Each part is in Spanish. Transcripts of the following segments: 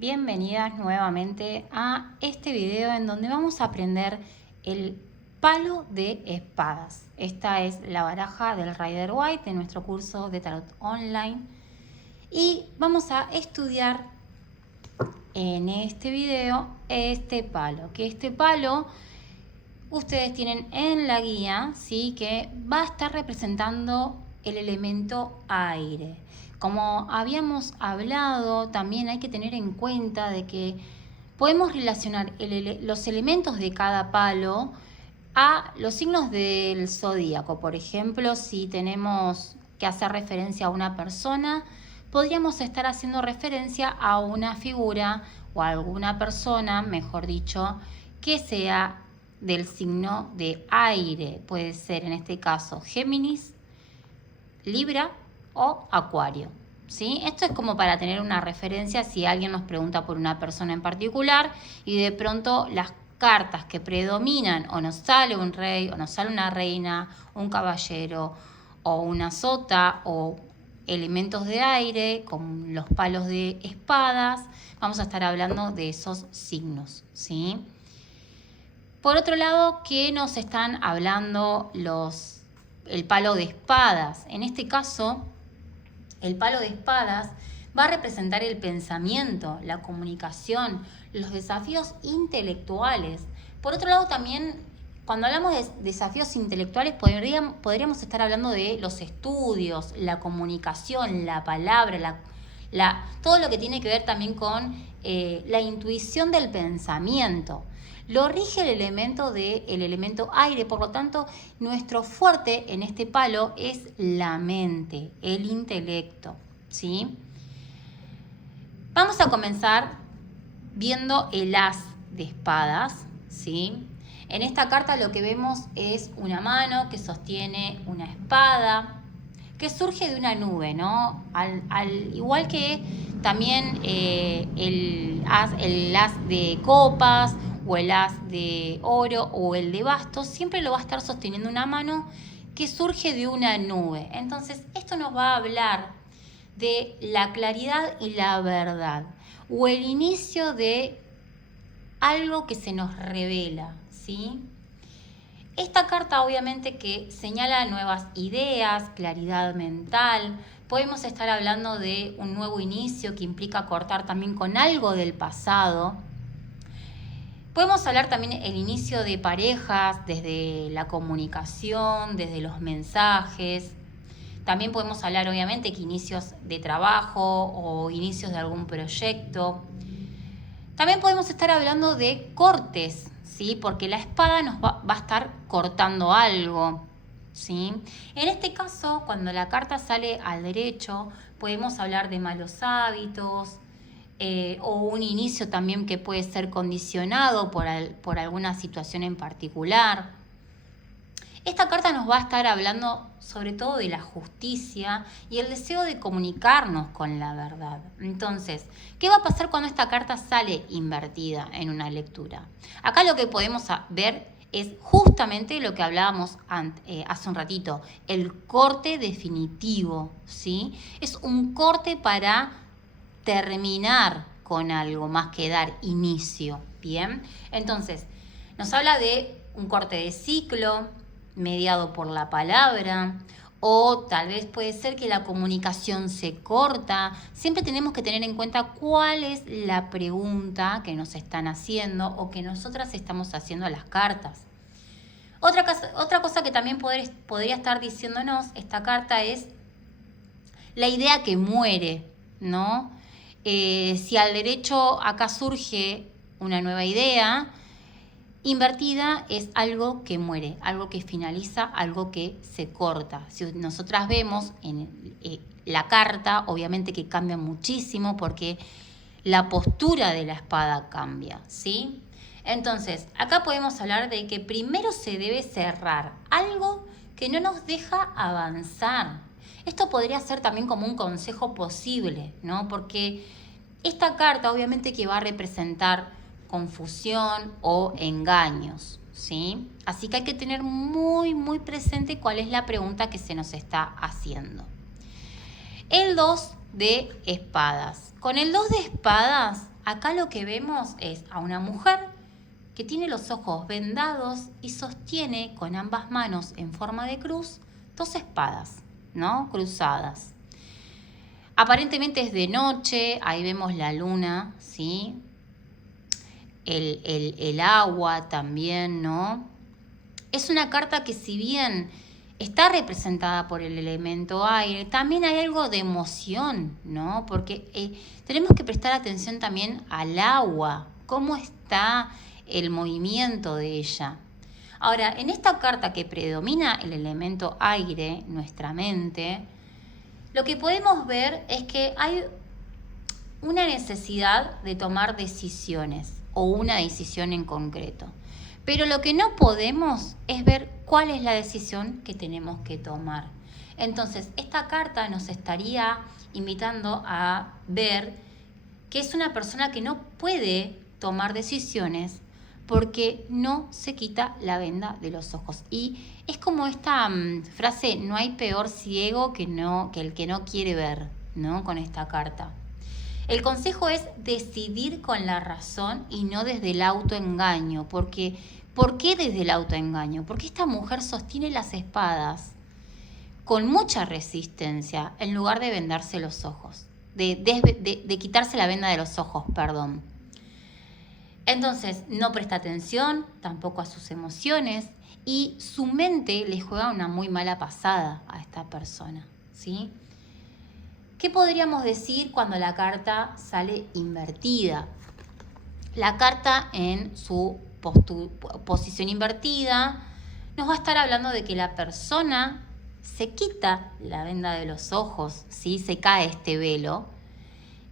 Bienvenidas nuevamente a este video en donde vamos a aprender el palo de espadas. Esta es la baraja del Rider Waite de nuestro curso de tarot online y vamos a estudiar en este video este palo, ustedes tienen en la guía, ¿sí? Que va a estar representando el elemento aire. Como habíamos hablado, también hay que tener en cuenta de que podemos relacionar los elementos de cada palo a los signos del zodíaco. Por ejemplo, si tenemos que hacer referencia a una persona, podríamos estar haciendo referencia a una figura o a alguna persona, mejor dicho, que sea del signo de aire. Puede ser en este caso Géminis, Libra o Acuario, ¿sí? Esto es como para tener una referencia si alguien nos pregunta por una persona en particular y de pronto las cartas que predominan, o nos sale un rey, o nos sale una reina, un caballero o una sota o elementos de aire con los palos de espadas, vamos a estar hablando de esos signos, ¿sí? Por otro lado, ¿qué nos están hablando el palo de espadas? En este caso, el palo de espadas va a representar el pensamiento, la comunicación, los desafíos intelectuales. Por otro lado, también, cuando hablamos de desafíos intelectuales, podríamos estar hablando de los estudios, la comunicación, la palabra, todo lo que tiene que ver también con la intuición del pensamiento. Lo rige el elemento aire, por lo tanto, nuestro fuerte en este palo es la mente, el intelecto, ¿sí? Vamos a comenzar viendo el as de espadas, ¿sí? En esta carta lo que vemos es una mano que sostiene una espada, que surge de una nube, ¿no? Al igual que también el as de copas, o el as de oro o el de bastos, siempre lo va a estar sosteniendo una mano que surge de una nube. Entonces, esto nos va a hablar de la claridad y la verdad, o el inicio de algo que se nos revela, ¿sí? Esta carta obviamente que señala nuevas ideas, claridad mental. Podemos estar hablando de un nuevo inicio que implica cortar también con algo del pasado. Podemos hablar también el inicio de parejas, desde la comunicación, desde los mensajes. También podemos hablar obviamente que inicios de trabajo o inicios de algún proyecto. También podemos estar hablando de cortes, ¿sí? Porque la espada nos va a estar cortando algo, ¿sí? En este caso, cuando la carta sale al derecho, podemos hablar de malos hábitos, o un inicio también que puede ser condicionado por alguna situación en particular. Esta carta nos va a estar hablando sobre todo de la justicia y el deseo de comunicarnos con la verdad. Entonces, ¿qué va a pasar cuando esta carta sale invertida en una lectura? Acá lo que podemos ver es justamente lo que hablábamos hace un ratito, el corte definitivo, ¿sí? Es un corte para terminar con algo más que dar inicio, ¿bien? Entonces, nos habla de un corte de ciclo mediado por la palabra, o tal vez puede ser que la comunicación se corta. Siempre tenemos que tener en cuenta cuál es la pregunta que nos están haciendo o que nosotras estamos haciendo a las cartas. Otra cosa que también podría estar diciéndonos esta carta es la idea que muere, ¿no? Si al derecho acá surge una nueva idea, invertida es algo que muere, algo que finaliza, algo que se corta. Si nosotras vemos en la carta, obviamente que cambia muchísimo porque la postura de la espada cambia, ¿sí? Entonces, acá podemos hablar de que primero se debe cerrar algo que no nos deja avanzar. Esto podría ser también como un consejo posible, ¿no? Porque esta carta obviamente que va a representar confusión o engaños, ¿sí? Así que hay que tener muy, muy presente cuál es la pregunta que se nos está haciendo. El 2 de espadas. Con el 2 de espadas Acá lo que vemos es a una mujer que tiene los ojos vendados y sostiene con ambas manos en forma de cruz 2 espadas, ¿no? Cruzadas. Aparentemente es de noche, ahí vemos la luna, ¿sí? El agua también, ¿no? Es una carta que, si bien está representada por el elemento aire, también hay algo de emoción, ¿no? Porque tenemos que prestar atención también al agua, cómo está el movimiento de ella. Ahora, en esta carta que predomina el elemento aire, nuestra mente, lo que podemos ver es que hay una necesidad de tomar decisiones o una decisión en concreto. Pero lo que no podemos es ver cuál es la decisión que tenemos que tomar. Entonces, esta carta nos estaría invitando a ver que es una persona que no puede tomar decisiones porque no se quita la venda de los ojos. Y es como esta frase, no hay peor ciego que el que no quiere ver, ¿no? Con esta carta. El consejo es decidir con la razón y no desde el autoengaño. Porque, ¿por qué desde el autoengaño? Porque esta mujer sostiene las espadas con mucha resistencia en lugar de vendarse los ojos, de quitarse la venda de los ojos, perdón. Entonces, no presta atención tampoco a sus emociones y su mente le juega una muy mala pasada a esta persona, ¿sí? ¿Qué podríamos decir cuando la carta sale invertida? La carta en su posición invertida nos va a estar hablando de que la persona se quita la venda de los ojos, ¿sí? Se cae este velo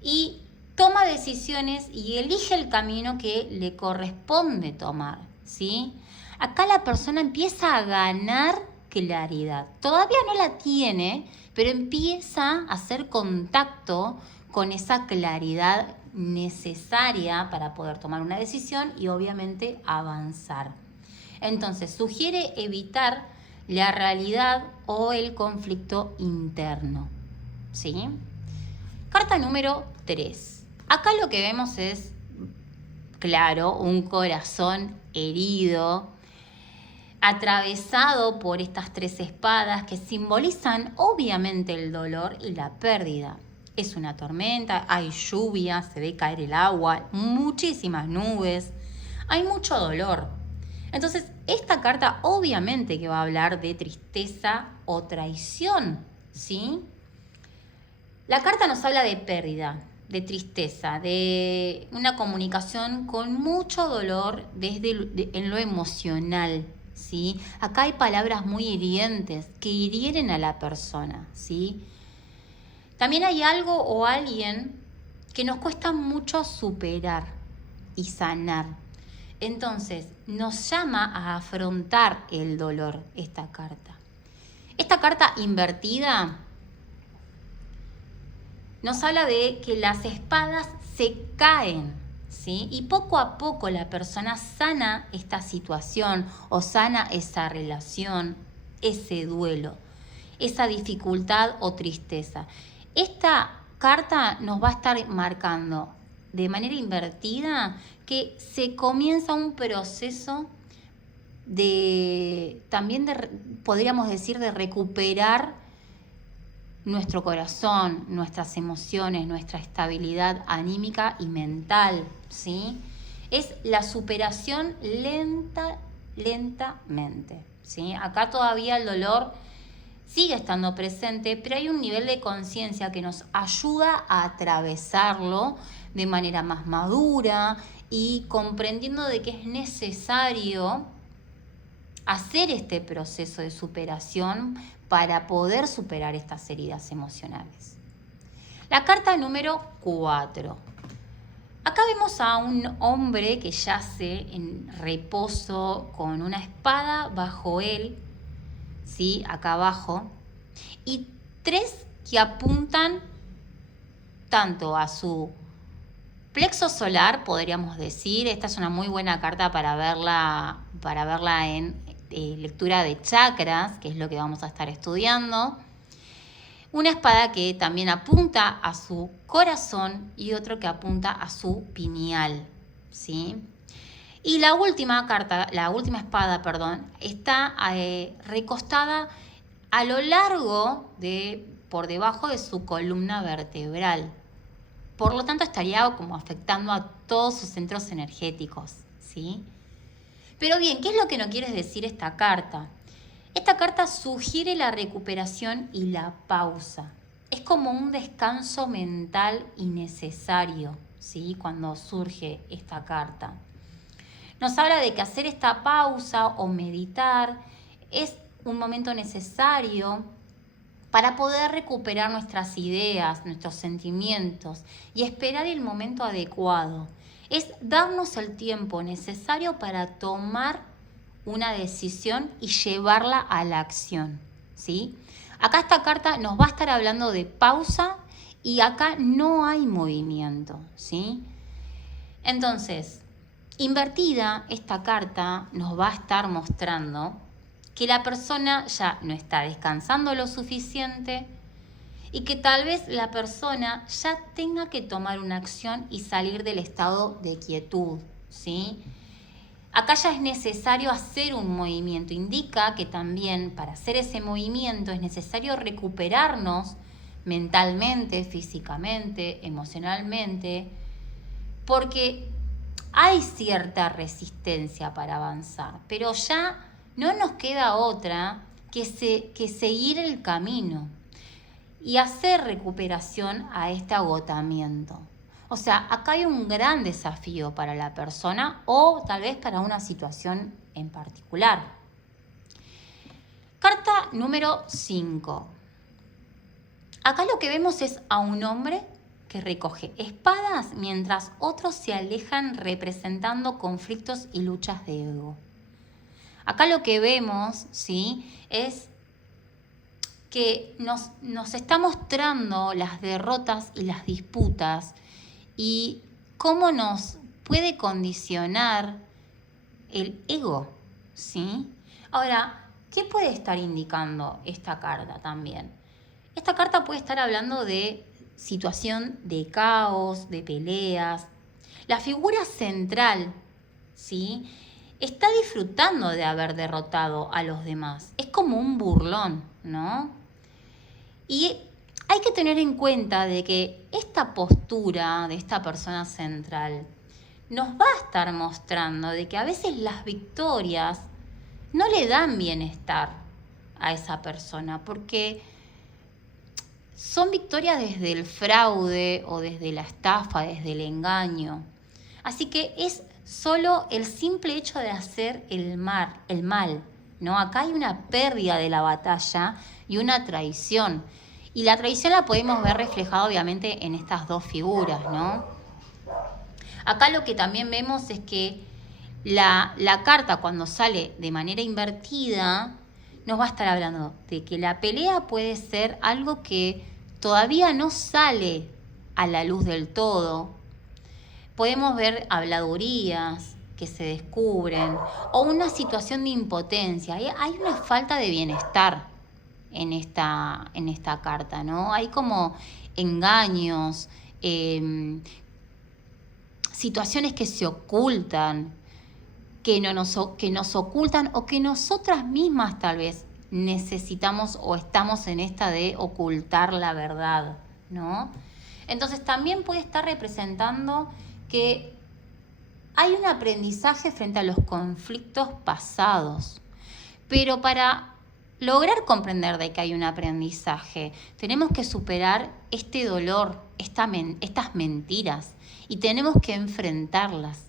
y toma decisiones y elige el camino que le corresponde tomar, ¿sí? Acá la persona empieza a ganar claridad. Todavía no la tiene, pero empieza a hacer contacto con esa claridad necesaria para poder tomar una decisión y obviamente avanzar. Entonces, sugiere evitar la realidad o el conflicto interno, ¿sí? Carta número 3. Acá lo que vemos es, claro, un corazón herido, atravesado por estas 3 espadas que simbolizan obviamente el dolor y la pérdida. Es una tormenta, hay lluvia, se ve caer el agua, muchísimas nubes, hay mucho dolor. Entonces, esta carta obviamente que va a hablar de tristeza o traición, ¿sí? La carta nos habla de pérdida, de tristeza, de una comunicación con mucho dolor en lo emocional, ¿sí? Acá hay palabras muy hirientes que hieren a la persona, ¿sí? También hay algo o alguien que nos cuesta mucho superar y sanar. Entonces, nos llama a afrontar el dolor esta carta. Esta carta invertida nos habla de que las espadas se caen, ¿sí? Y poco a poco la persona sana esta situación o sana esa relación, ese duelo, esa dificultad o tristeza. Esta carta nos va a estar marcando de manera invertida que se comienza un proceso podríamos decir, de recuperar nuestro corazón, nuestras emociones, nuestra estabilidad anímica y mental, ¿sí? Es la superación lentamente, ¿sí? Acá todavía el dolor sigue estando presente, pero hay un nivel de conciencia que nos ayuda a atravesarlo de manera más madura y comprendiendo de que es necesario hacer este proceso de superación para poder superar estas heridas emocionales. La carta número 4. Acá vemos a un hombre que yace en reposo con una espada bajo él, ¿sí? Acá abajo, y 3 que apuntan tanto a su plexo solar, podríamos decir. Esta es una muy buena carta para verla en lectura de chakras, que es lo que vamos a estar estudiando. Una espada que también apunta a su corazón y otro que apunta a su pineal, ¿sí? Y la última carta, la última espada, perdón, está recostada a lo largo por debajo de su columna vertebral. Por lo tanto, estaría como afectando a todos sus centros energéticos, ¿sí? Pero bien, ¿qué es lo que nos quiere decir esta carta? Esta carta sugiere la recuperación y la pausa. Es como un descanso mental innecesario, ¿sí? Cuando surge esta carta. Nos habla de que hacer esta pausa o meditar es un momento necesario para poder recuperar nuestras ideas, nuestros sentimientos y esperar el momento adecuado. Es darnos el tiempo necesario para tomar una decisión y llevarla a la acción, ¿sí? Acá esta carta nos va a estar hablando de pausa y acá no hay movimiento, ¿sí? Entonces, invertida, esta carta nos va a estar mostrando que la persona ya no está descansando lo suficiente y que tal vez la persona ya tenga que tomar una acción y salir del estado de quietud, ¿sí? Acá ya es necesario hacer un movimiento. Indica que también para hacer ese movimiento es necesario recuperarnos mentalmente, físicamente, emocionalmente, porque hay cierta resistencia para avanzar, pero ya no nos queda otra que seguir el camino y hacer recuperación a este agotamiento. O sea, acá hay un gran desafío para la persona o tal vez para una situación en particular. Carta número 5. Acá lo que vemos es a un hombre que recoge espadas mientras otros se alejan representando conflictos y luchas de ego. Acá lo que vemos, ¿sí?, es que nos está mostrando las derrotas y las disputas y cómo nos puede condicionar el ego, ¿sí? Ahora, ¿qué puede estar indicando esta carta también? Esta carta puede estar hablando de situación de caos, de peleas. La figura central, ¿sí?, está disfrutando de haber derrotado a los demás. Es como un burlón, ¿no? Y hay que tener en cuenta de que esta postura de esta persona central nos va a estar mostrando de que a veces las victorias no le dan bienestar a esa persona, porque son victorias desde el fraude o desde la estafa, desde el engaño. Así que es solo el simple hecho de hacer el mal, ¿no? Acá hay una pérdida de la batalla y una traición. Y la traición la podemos ver reflejada obviamente en estas dos figuras, ¿no? Acá lo que también vemos es que la carta cuando sale de manera invertida nos va a estar hablando de que la pelea puede ser algo que todavía no sale a la luz del todo. Podemos ver habladurías que se descubren o una situación de impotencia. Hay una falta de bienestar en esta carta, ¿no? Hay como engaños, situaciones que se ocultan, que nos ocultan o que nosotras mismas tal vez necesitamos o estamos en esta de ocultar la verdad, ¿no? Entonces también puede estar representando que hay un aprendizaje frente a los conflictos pasados, pero para lograr comprender de que hay un aprendizaje, tenemos que superar este dolor, estas mentiras, y tenemos que enfrentarlas,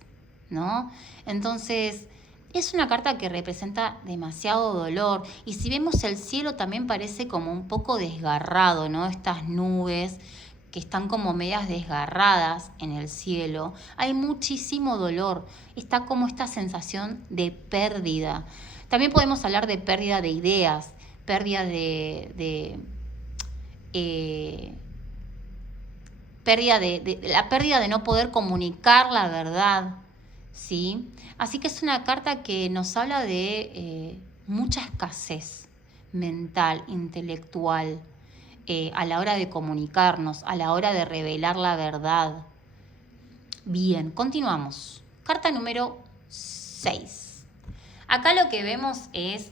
¿no? Entonces, es una carta que representa demasiado dolor, y si vemos el cielo también parece como un poco desgarrado, ¿no? Estas nubes que están como medias desgarradas en el cielo. Hay muchísimo dolor, está como esta sensación de pérdida. También podemos hablar de pérdida de ideas, pérdida la pérdida de no poder comunicar la verdad, ¿sí? Así que es una carta que nos habla de mucha escasez mental, intelectual, a la hora de comunicarnos, a la hora de revelar la verdad. Bien, continuamos. Carta número 6. Acá lo que vemos es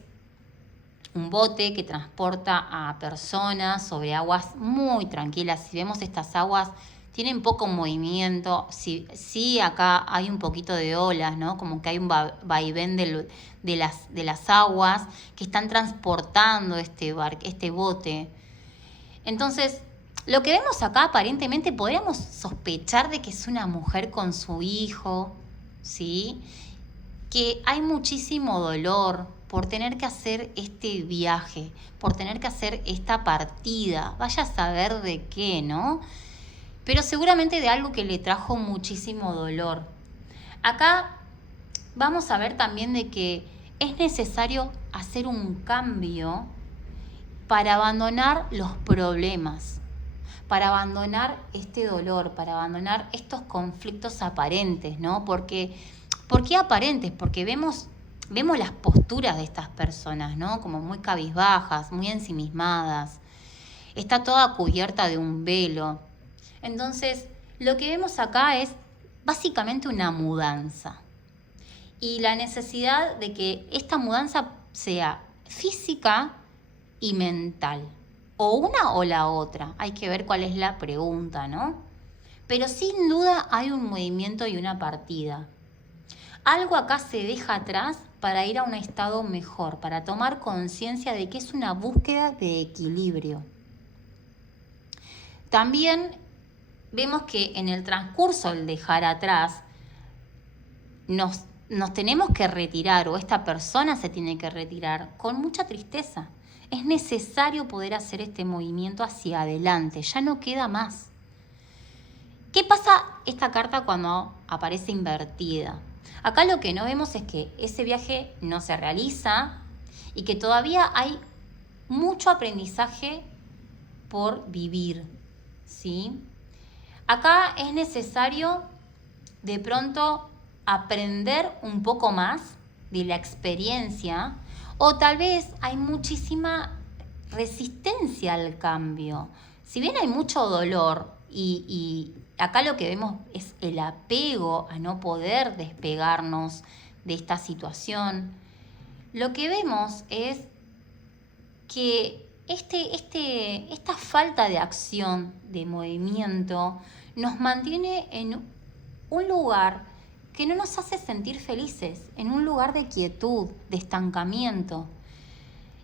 un bote que transporta a personas sobre aguas muy tranquilas. Si vemos estas aguas, tienen poco movimiento. Sí, acá hay un poquito de olas, ¿no? Como que hay un vaivén de las aguas que están transportando este bote. Entonces, lo que vemos acá aparentemente podríamos sospechar de que es una mujer con su hijo, ¿sí? Que hay muchísimo dolor por tener que hacer este viaje, por tener que hacer esta partida. Vaya a saber de qué, ¿no? Pero seguramente de algo que le trajo muchísimo dolor. Acá vamos a ver también de que es necesario hacer un cambio para abandonar los problemas, para abandonar este dolor, para abandonar estos conflictos aparentes, ¿no? ¿Por qué aparentes? Porque vemos las posturas de estas personas, ¿no? Como muy cabizbajas, muy ensimismadas. Está toda cubierta de un velo. Entonces, lo que vemos acá es básicamente una mudanza. Y la necesidad de que esta mudanza sea física y mental. O una o la otra. Hay que ver cuál es la pregunta, ¿no? Pero sin duda hay un movimiento y una partida. Algo acá se deja atrás para ir a un estado mejor, para tomar conciencia de que es una búsqueda de equilibrio. También vemos que en el transcurso del dejar atrás nos tenemos que retirar, o esta persona se tiene que retirar con mucha tristeza. Es necesario poder hacer este movimiento hacia adelante, ya no queda más. ¿Qué pasa esta carta cuando aparece invertida? Acá lo que no vemos es que ese viaje no se realiza y que todavía hay mucho aprendizaje por vivir, ¿sí? Acá es necesario de pronto aprender un poco más de la experiencia, o tal vez hay muchísima resistencia al cambio. Si bien hay mucho dolor y acá lo que vemos es el apego a no poder despegarnos de esta situación, lo que vemos es que esta falta de acción, de movimiento, nos mantiene en un lugar que no nos hace sentir felices, en un lugar de quietud, de estancamiento.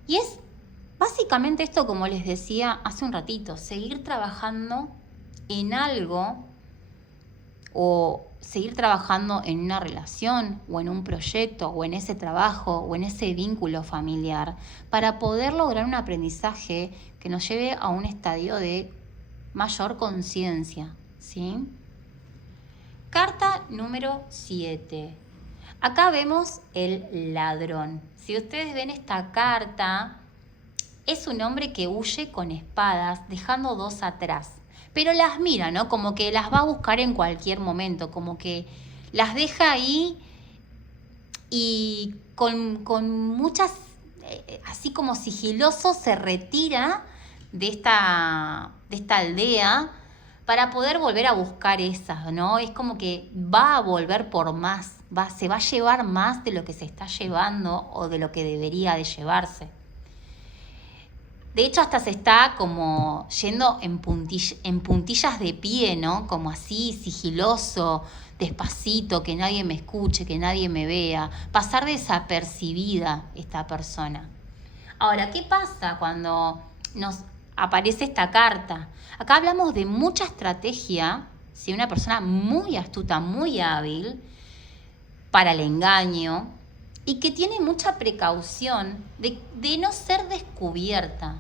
Y es básicamente esto, como les decía hace un ratito, seguir trabajando en algo, o seguir trabajando en una relación o en un proyecto o en ese trabajo o en ese vínculo familiar para poder lograr un aprendizaje que nos lleve a un estadio de mayor conciencia, ¿sí? Carta número 7. Acá vemos el ladrón. Si ustedes ven esta carta, es un hombre que huye con espadas, dejando dos atrás. Pero las mira, ¿no? Como que las va a buscar en cualquier momento, como que las deja ahí y con muchas, así como sigiloso, se retira de esta aldea para poder volver a buscar esas, ¿no? Es como que va a volver por más, se va a llevar más de lo que se está llevando o de lo que debería de llevarse. De hecho, hasta se está como yendo en puntillas de pie, ¿no? Como así, sigiloso, despacito, que nadie me escuche, que nadie me vea. Pasar desapercibida esta persona. Ahora, ¿qué pasa cuando nos aparece esta carta? Acá hablamos de mucha estrategia, ¿sí? Una persona muy astuta, muy hábil para el engaño, y que tiene mucha precaución de no ser descubierta.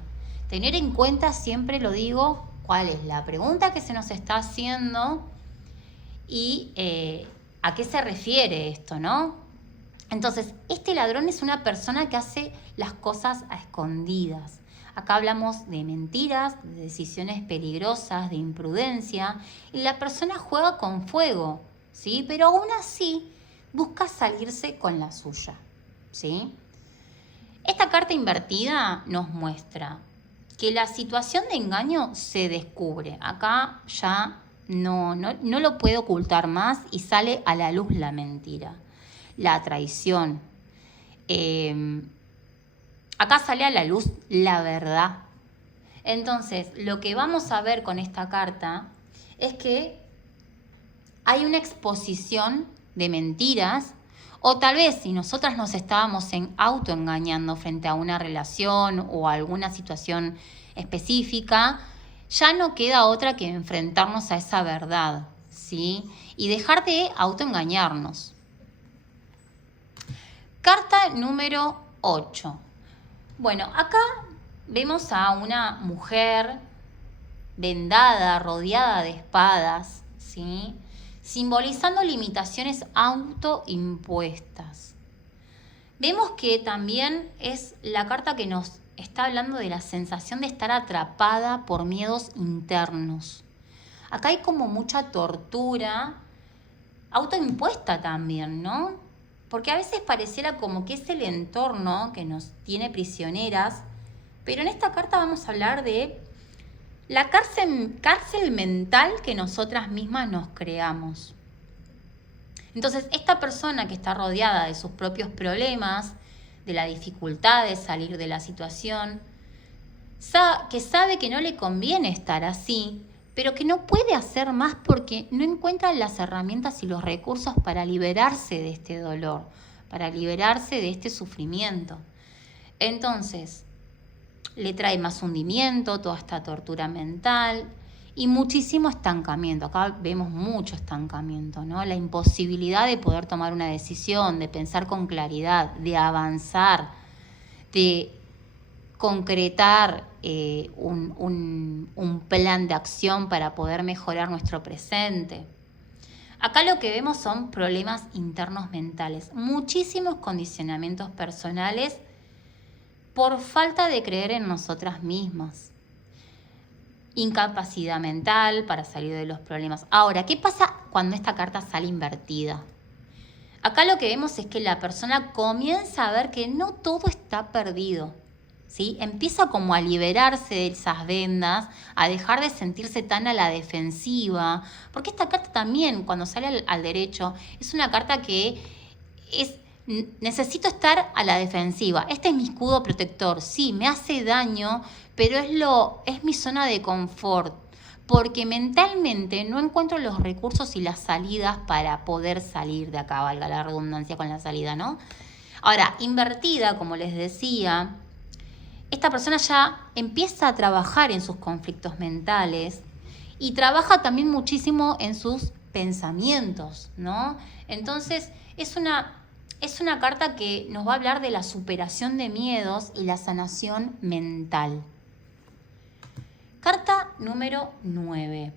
Tener en cuenta, siempre lo digo, cuál es la pregunta que se nos está haciendo y a qué se refiere esto, ¿no? Entonces, este ladrón es una persona que hace las cosas a escondidas. Acá hablamos de mentiras, de decisiones peligrosas, de imprudencia, y la persona juega con fuego, ¿sí? Pero aún así busca salirse con la suya, ¿sí? Esta carta invertida nos muestra que la situación de engaño se descubre. Acá ya no lo puede ocultar más y sale a la luz la mentira, la traición. Acá sale a la luz la verdad. Entonces, lo que vamos a ver con esta carta es que hay una exposición de mentiras, o tal vez si nosotras nos estábamos autoengañando frente a una relación o alguna situación específica, ya no queda otra que enfrentarnos a esa verdad, ¿sí? Y dejar de autoengañarnos. Carta número 8. Bueno, acá vemos a una mujer vendada, rodeada de espadas, ¿sí? Simbolizando limitaciones autoimpuestas. Vemos que también es la carta que nos está hablando de la sensación de estar atrapada por miedos internos. Acá hay como mucha tortura autoimpuesta también, ¿no? Porque a veces pareciera como que es el entorno que nos tiene prisioneras, pero en esta carta vamos a hablar de la cárcel mental que nosotras mismas nos creamos. Entonces, esta persona que está rodeada de sus propios problemas, de la dificultad de salir de la situación, que sabe que no le conviene estar así, pero que no puede hacer más porque no encuentra las herramientas y los recursos para liberarse de este dolor, para liberarse de este sufrimiento. Entonces, le trae más hundimiento, toda esta tortura mental y muchísimo estancamiento. Acá vemos mucho estancamiento, ¿no? La imposibilidad de poder tomar una decisión, de pensar con claridad, de avanzar, de concretar un plan de acción para poder mejorar nuestro presente. Acá lo que vemos son problemas internos mentales, muchísimos condicionamientos personales por falta de creer en nosotras mismas. Incapacidad mental para salir de los problemas. Ahora, ¿qué pasa cuando esta carta sale invertida? Acá lo que vemos es que la persona comienza a ver que no todo está perdido, ¿sí? Empieza como a liberarse de esas vendas, a dejar de sentirse tan a la defensiva, porque esta carta también, cuando sale al derecho, es una carta que es: necesito estar a la defensiva. Este es mi escudo protector. Sí, me hace daño, pero es mi zona de confort. Porque mentalmente no encuentro los recursos y las salidas para poder salir de acá, valga la redundancia con la salida, ¿no? Ahora, invertida, como les decía, esta persona ya empieza a trabajar en sus conflictos mentales y trabaja también muchísimo en sus pensamientos, ¿no? Entonces, es una carta que nos va a hablar de la superación de miedos y la sanación mental. Carta número 9.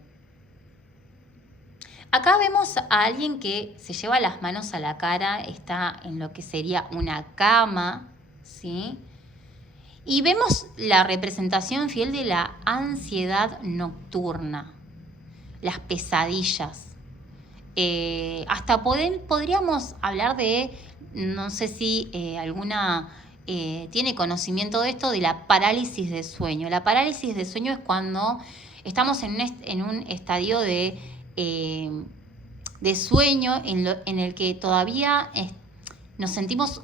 Acá vemos a alguien que se lleva las manos a la cara, está en lo que sería una cama, ¿sí? Y vemos la representación fiel de la ansiedad nocturna, las pesadillas. Hasta podríamos hablar de, no sé si alguna tiene conocimiento de esto, de la parálisis de sueño. La parálisis de sueño es cuando estamos en un estadio de sueño en el que todavía nos sentimos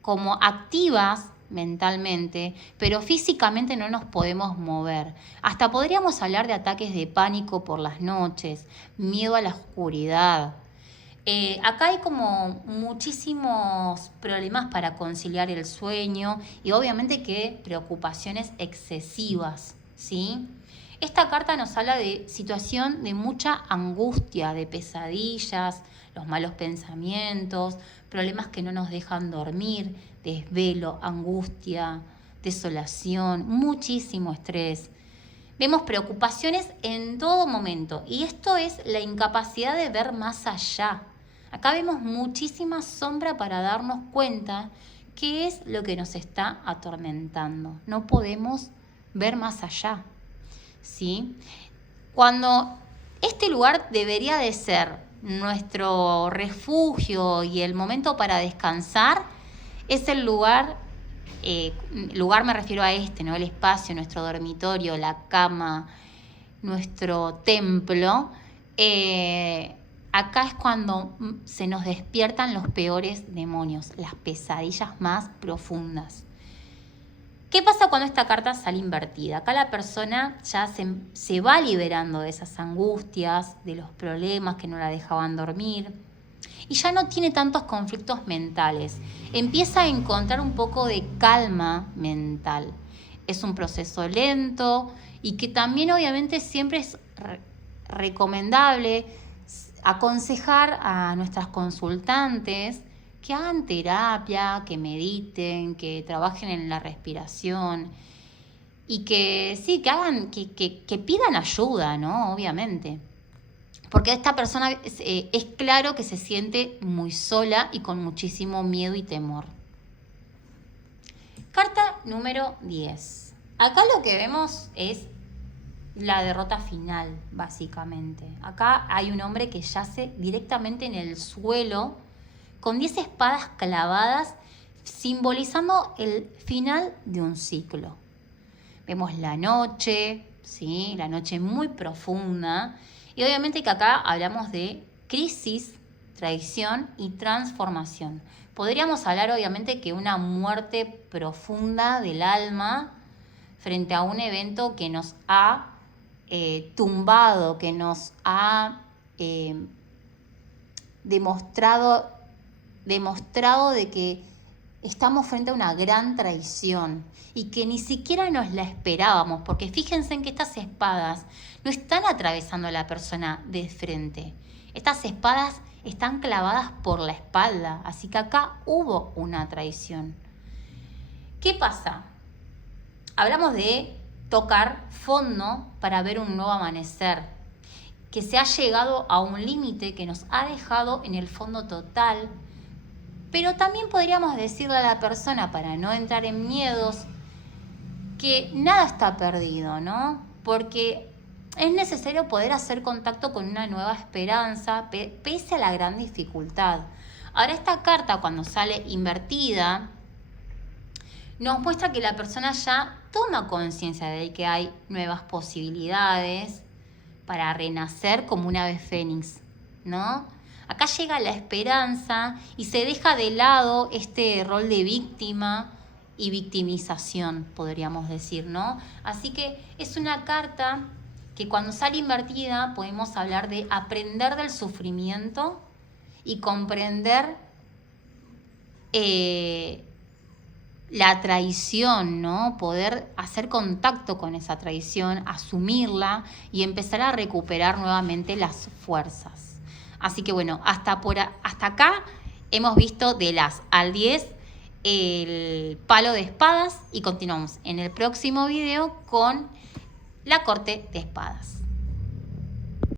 como activas mentalmente, pero físicamente no nos podemos mover. Hasta podríamos hablar de ataques de pánico por las noches, miedo a la oscuridad. Acá hay como muchísimos problemas para conciliar el sueño y obviamente que preocupaciones excesivas, ¿sí? Esta carta nos habla de situación de mucha angustia, de pesadillas, los malos pensamientos, problemas que no nos dejan dormir, desvelo, angustia, desolación, muchísimo estrés. Vemos preocupaciones en todo momento y esto es la incapacidad de ver más allá. Acá vemos muchísima sombra para darnos cuenta qué es lo que nos está atormentando. No podemos ver más allá, ¿sí? Cuando este lugar debería de ser nuestro refugio y el momento para descansar, es el lugar lugar me refiero a ¿no? El espacio, nuestro dormitorio, la cama, nuestro templo. Acá es cuando se nos despiertan los peores demonios, las pesadillas más profundas. ¿Qué pasa cuando esta carta sale invertida? Acá la persona ya se va liberando de esas angustias, de los problemas que no la dejaban dormir, y ya no tiene tantos conflictos mentales. Empieza a encontrar un poco de calma mental. Es un proceso lento y que también obviamente siempre es recomendable aconsejar a nuestras consultantes que hagan terapia, que mediten, que trabajen en la respiración y que sí, que hagan, que pidan ayuda, ¿no? Obviamente. Porque esta persona es claro que se siente muy sola y con muchísimo miedo y temor. Carta número 10. Acá lo que vemos es la derrota final, básicamente. Acá hay un hombre que yace directamente en el suelo con 10 espadas clavadas, simbolizando el final de un ciclo. Vemos la noche, ¿sí? La noche muy profunda. Y obviamente que acá hablamos de crisis, traición y transformación. Podríamos hablar obviamente que una muerte profunda del alma frente a un evento que nos ha tumbado, que nos ha demostrado de que estamos frente a una gran traición y que ni siquiera nos la esperábamos, porque fíjense en que estas espadas no están atravesando a la persona de frente. Estas espadas están clavadas por la espalda, así que acá hubo una traición. ¿Qué pasa? Hablamos de tocar fondo para ver un nuevo amanecer, que se ha llegado a un límite que nos ha dejado en el fondo total. Pero también podríamos decirle a la persona, para no entrar en miedos, que nada está perdido, ¿no? Porque es necesario poder hacer contacto con una nueva esperanza, pese a la gran dificultad. Ahora, esta carta, cuando sale invertida, nos muestra que la persona ya toma conciencia de que hay nuevas posibilidades para renacer como un ave fénix, ¿no? Acá llega la esperanza y se deja de lado este rol de víctima y victimización, podríamos decir, ¿no? Así que es una carta que cuando sale invertida podemos hablar de aprender del sufrimiento y comprender la traición, ¿no? Poder hacer contacto con esa traición, asumirla y empezar a recuperar nuevamente las fuerzas. Así que bueno, hasta acá hemos visto del as al 10 el palo de espadas y continuamos en el próximo video con la corte de espadas.